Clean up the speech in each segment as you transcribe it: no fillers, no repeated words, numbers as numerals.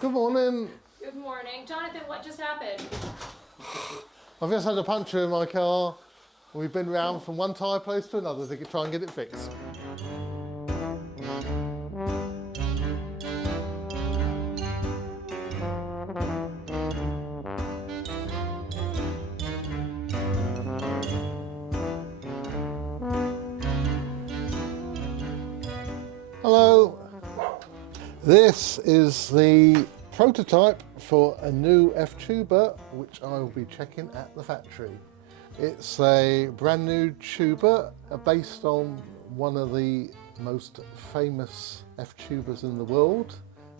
Good morning. Good morning. Jonathan, what just happened? I've just had a puncture in my car. We've been round from one tyre place to another to try and get it fixed. Hello. This is the prototype for a new F-tuber which I will be checking at the factory. It's a brand new tuber based on one of the most famous F-tubers in the world,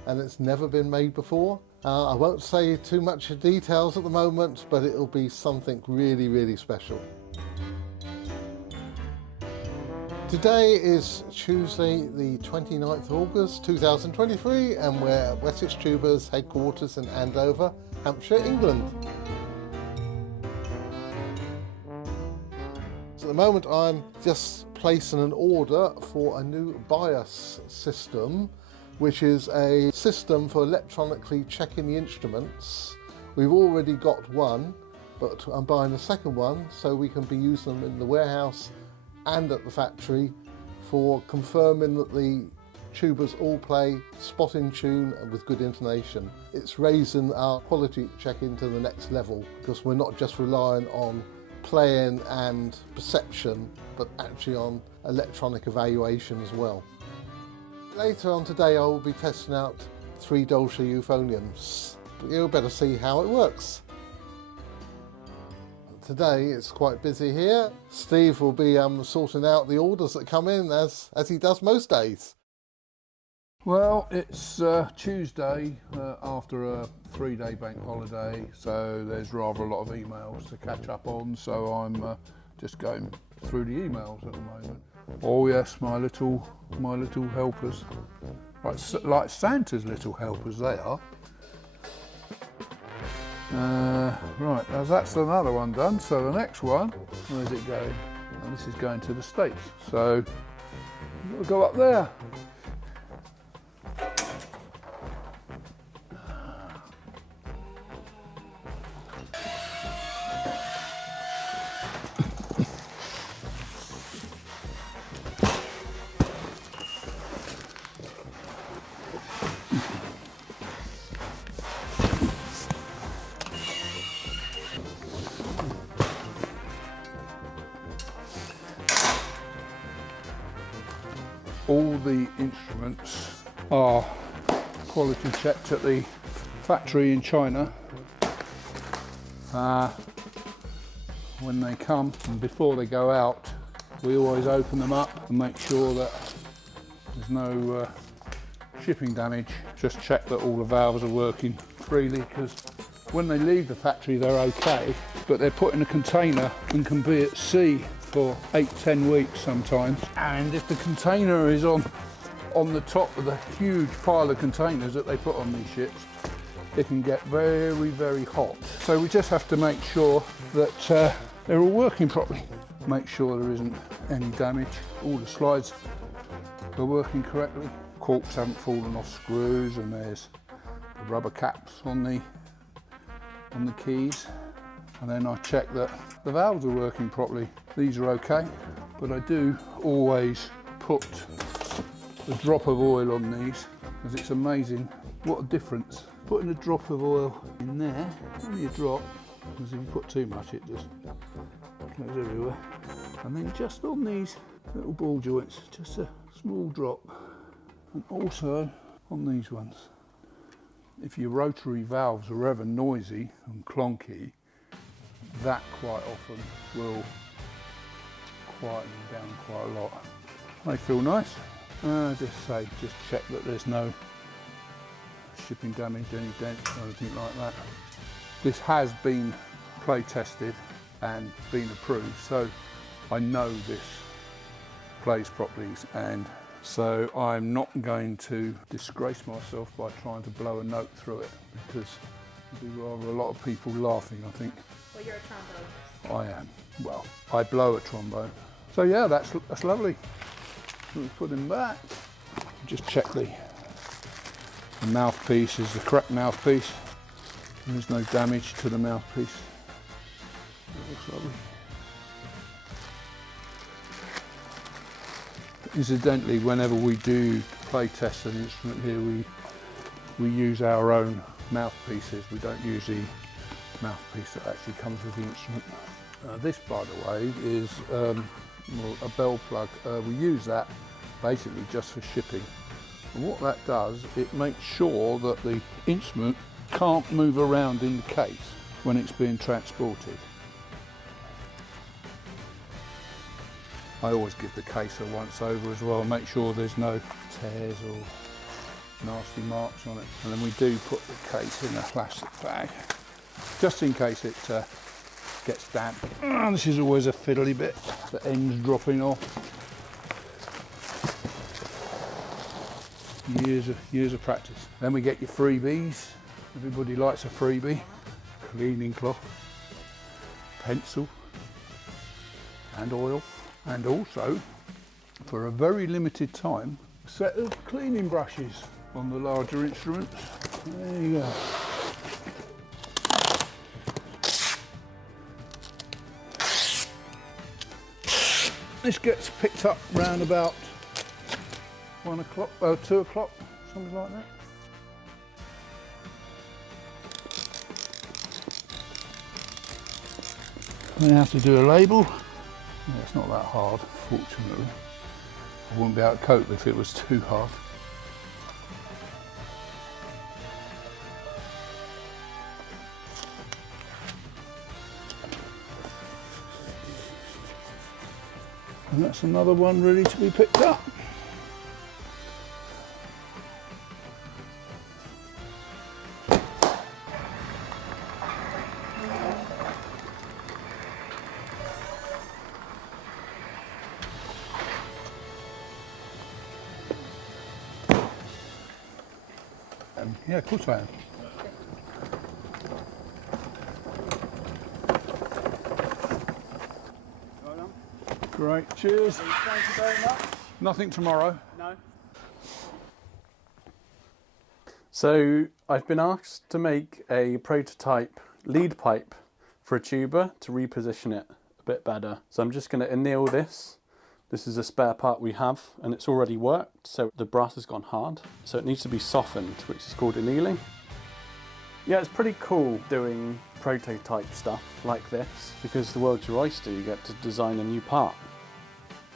and it's never been made before. I won't say too much details at the moment, but it'll be something really special. Today is Tuesday the 29th of August 2023 and we're at Wessex Tubas headquarters in Andover, Hampshire, England. So at the moment I'm just placing an order for a new BIOS system, which is a system for electronically checking the instruments. We've already got one, but I'm buying a second one so we can be using them in the warehouse and at the factory for confirming that the tubers all play spot in tune and with good intonation. It's raising our quality checking to the next level because we're not just relying on playing and perception, but actually on electronic evaluation as well. Later on today I will be testing out 3 Dolce euphoniums, but you'll better see how it works. Today it's quite busy here. Steve will be sorting out the orders that come in as he does most days. Well, it's Tuesday after a 3-day bank holiday, so there's rather a lot of emails to catch up on, so I'm just going through the emails at the moment. Oh yes, my little helpers, like Santa's little helpers they are. Right, now that's another one done, so the next one, where's it going? And this is going to the States, so we'll go up there. All the instruments are quality checked at the factory in China. When they come and before they go out, we always open them up and make sure that there's no shipping damage. Just check that all the valves are working freely, because when they leave the factory they're okay, but they're put in a container and can be at sea for 8-10 weeks sometimes, and if the container is on the top of the huge pile of containers that they put on these ships, it can get very hot. So we just have to make sure that they're all working properly, make sure there isn't any damage, all the slides are working correctly, corks haven't fallen off screws, and there's the rubber caps on the keys. And then I check that the valves are working properly. These are okay, but I do always put a drop of oil on these, because it's amazing what a difference. Putting a drop of oil in there, only a drop, because if you put too much it just goes everywhere. And then just on these little ball joints, just a small drop. And also on these ones. If your rotary valves are ever noisy and clonky, that quite often will quieten them down quite a lot. They feel nice. Just check that there's no shipping damage, any dents or anything like that. This has been play tested and been approved, so I know this plays properly, and so I'm not going to disgrace myself by trying to blow a note through it, because there'll be rather a lot of people laughing, I think. Well, you're a trombonist. I am. Well, I blow a trombone. So yeah, that's lovely. We'll put him back. Just check the The mouthpiece is the correct mouthpiece. There's no damage to the mouthpiece. That looks lovely. Incidentally, whenever we do play test an instrument here, we use our own mouthpieces. We don't use the mouthpiece that actually comes with the instrument. This, by the way, is well, a bell plug. We use that basically just for shipping. And what that does, it makes sure that the instrument can't move around in the case when it's being transported. I always give the case a once over as well, make sure there's no tears or nasty marks on it. And then we do put the case in a plastic bag, just in case it gets damp. This is always a fiddly bit, the end's dropping off. Years of practice. Then we get your freebies. Everybody likes a freebie. Cleaning cloth, pencil and oil, and also, for a very limited time, a set of cleaning brushes on the larger instruments. There you go. This gets picked up round about 1 o'clock, 2 o'clock, something like that. We have to do a label. Yeah, it's not that hard, fortunately. I wouldn't be able to cope if it was too hard. And that's another one ready to be picked up. Yeah, of course I am. Well done. Great, cheers. Thank you very much. Nothing tomorrow. No. So I've been asked to make a prototype lead pipe for a tuba to reposition it a bit better. So I'm just going to anneal this. This is a spare part we have and it's already worked, so the brass has gone hard. So it needs to be softened, which is called annealing. Yeah, it's pretty cool doing prototype stuff like this because the world's your oyster, you get to design a new part.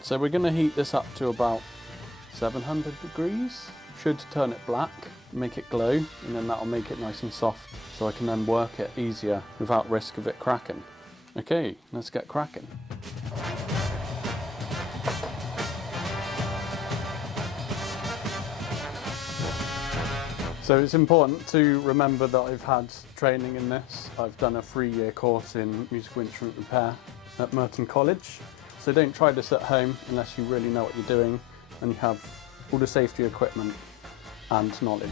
So we're going to heat this up to about 700 degrees. Should turn it black, make it glow, and then that'll make it nice and soft so I can then work it easier without risk of it cracking. Okay, let's get cracking. So it's important to remember that I've had training in this. I've done a 3-year course in musical instrument repair at Merton College. So don't try this at home unless you really know what you're doing and you have all the safety equipment and knowledge.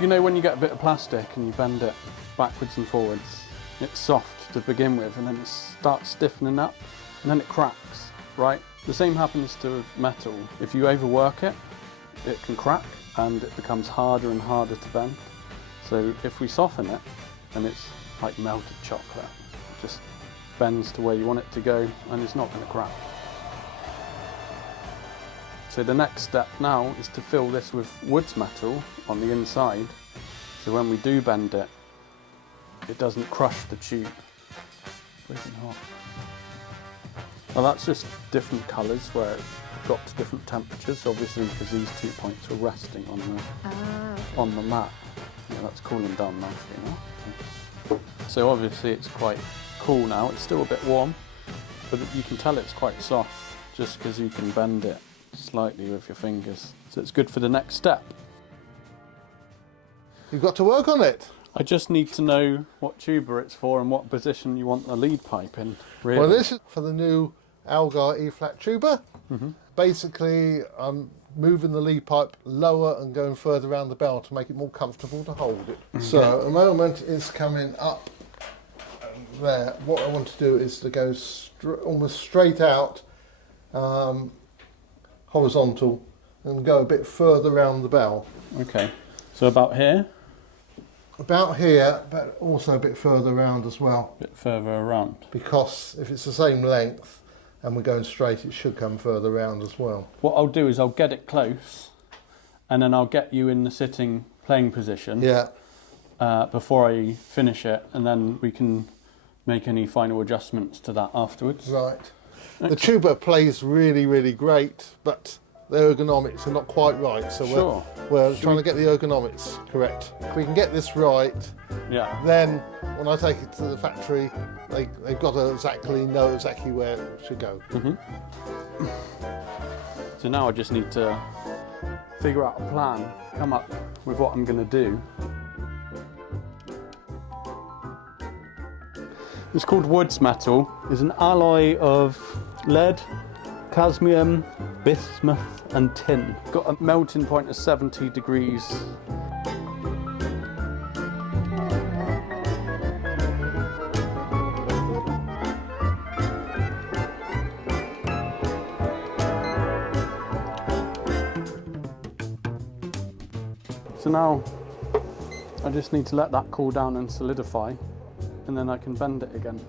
You know when you get a bit of plastic and you bend it backwards and forwards, it's soft to begin with and then it starts stiffening up and then it cracks, right? The same happens to metal. If you overwork it, it can crack and it becomes harder and harder to bend. So if we soften it, then it's like melted chocolate. It just bends to where you want it to go and it's not going to crack. So the next step now is to fill this with wood metal on the inside, so when we do bend it, it doesn't crush the tube. Freaking hot. Well, that's just different colours where it got to different temperatures, obviously because these 2 points were resting on the mat. Yeah, that's cooling down nicely now. So obviously it's quite cool now. It's still a bit warm, but you can tell it's quite soft just because you can bend it slightly with your fingers. So it's good for the next step. You've got to work on it. I just need to know what tuba it's for and what position you want the lead pipe in, really. Well, this is for the new Algar E-flat tuba. Basically, I'm moving the lead pipe lower and going further around the bell to make it more comfortable to hold it. So at the moment it's coming up and there. What I want to do is to go almost straight out, horizontal, and go a bit further around the bell. Okay, so about here? About here, but also a bit further around as well. A bit further around. Because if it's the same length and we're going straight, it should come further around as well. What I'll do is I'll get it close, and then I'll get you in the sitting playing position. Yeah. Before I finish it, and then we can make any final adjustments to that afterwards. Right. The tuba plays really, really great, but the ergonomics are not quite right. So we're trying to get the ergonomics correct. If we can get this right, yeah, then when I take it to the factory, they've got to know exactly where it should go. Mm-hmm. So now I just need to figure out a plan, come up with what I'm going to do. It's called woods metal. It's an alloy of lead, cadmium, bismuth and tin. Got a melting point of 70 degrees. So now I just need to let that cool down and solidify, and then I can bend it again.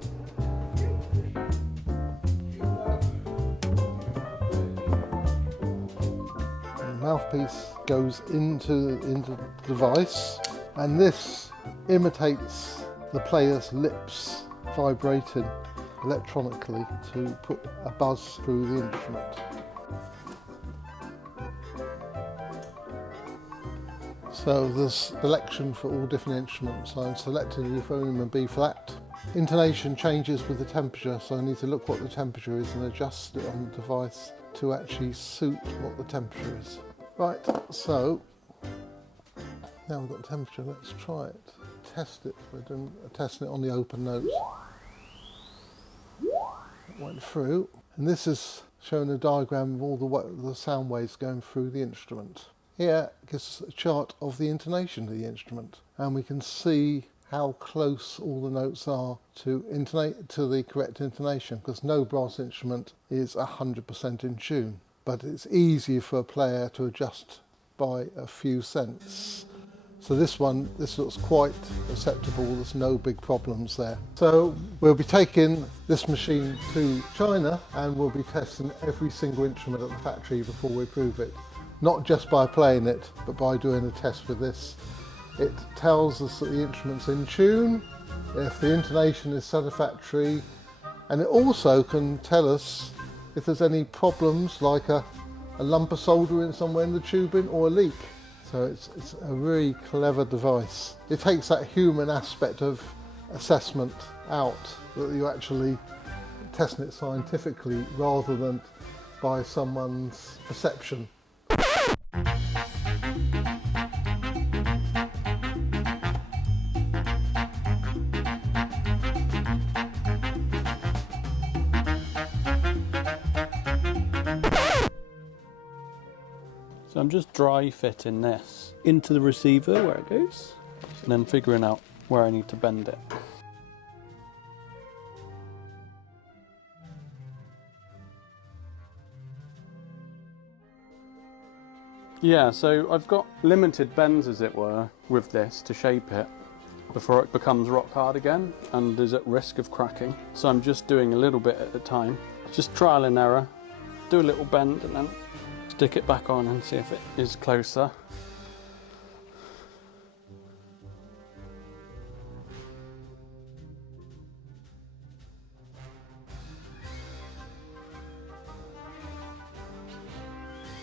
The mouthpiece goes into the device, and this imitates the player's lips vibrating electronically to put a buzz through the instrument. So there's selection for all different instruments. I'm selecting euphonium and B flat. Intonation changes with the temperature, so I need to look what the temperature is and adjust it on the device to actually suit what the temperature is. Right, so now we've got temperature, let's try it. Test it. We're testing it on the open notes. It went through, and this is showing a diagram of all the sound waves going through the instrument. Here gives us a chart of the intonation of the instrument, and we can see how close all the notes are to the correct intonation, because no brass instrument is 100% in tune. But it's easy for a player to adjust by a few cents. So this looks quite acceptable, there's no big problems there. So we'll be taking this machine to China, and we'll be testing every single instrument at the factory before we prove it. Not just by playing it, but by doing a test with this. It tells us that the instrument's in tune, if the intonation is satisfactory, and it also can tell us if there's any problems, like a lump of soldering somewhere in the tubing or a leak. So it's a really clever device. It takes that human aspect of assessment out, that you're actually testing it scientifically rather than by someone's perception. So I'm just dry fitting this into the receiver where it goes, and then figuring out where I need to bend it. Yeah, so I've got limited bends, as it were, with this to shape it before it becomes rock hard again and is at risk of cracking. So I'm just doing a little bit at a time, just trial and error, do a little bend and then stick it back on and see if it is closer.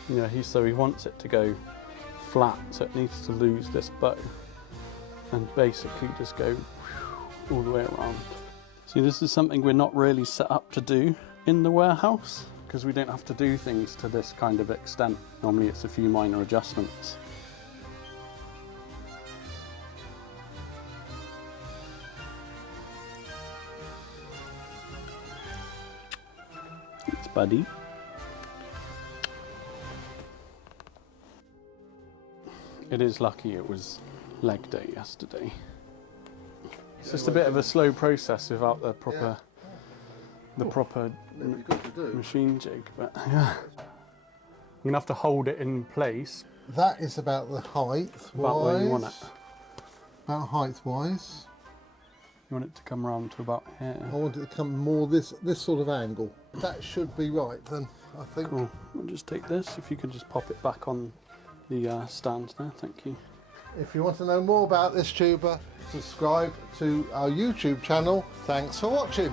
Yeah, so he wants it to go flat, so it needs to lose this bow and basically just go all the way around. See, this is something we're not really set up to do in the warehouse, because we don't have to do things to this kind of extent. Normally it's a few minor adjustments. Thanks, buddy. It is lucky it was leg day yesterday. It's just a bit of a slow process without the proper, It'd be good to do. machine jig. But yeah, I'm gonna have to hold it in place That is about the height about where you want it. About height wise. You want it to come round to about here. I want it to come more this sort of angle. That should be right then, I think. Cool. I'll just take this. If you could just pop it back on the stand there, thank you. If you want to know more about this tuber, subscribe to our YouTube channel. Thanks for watching.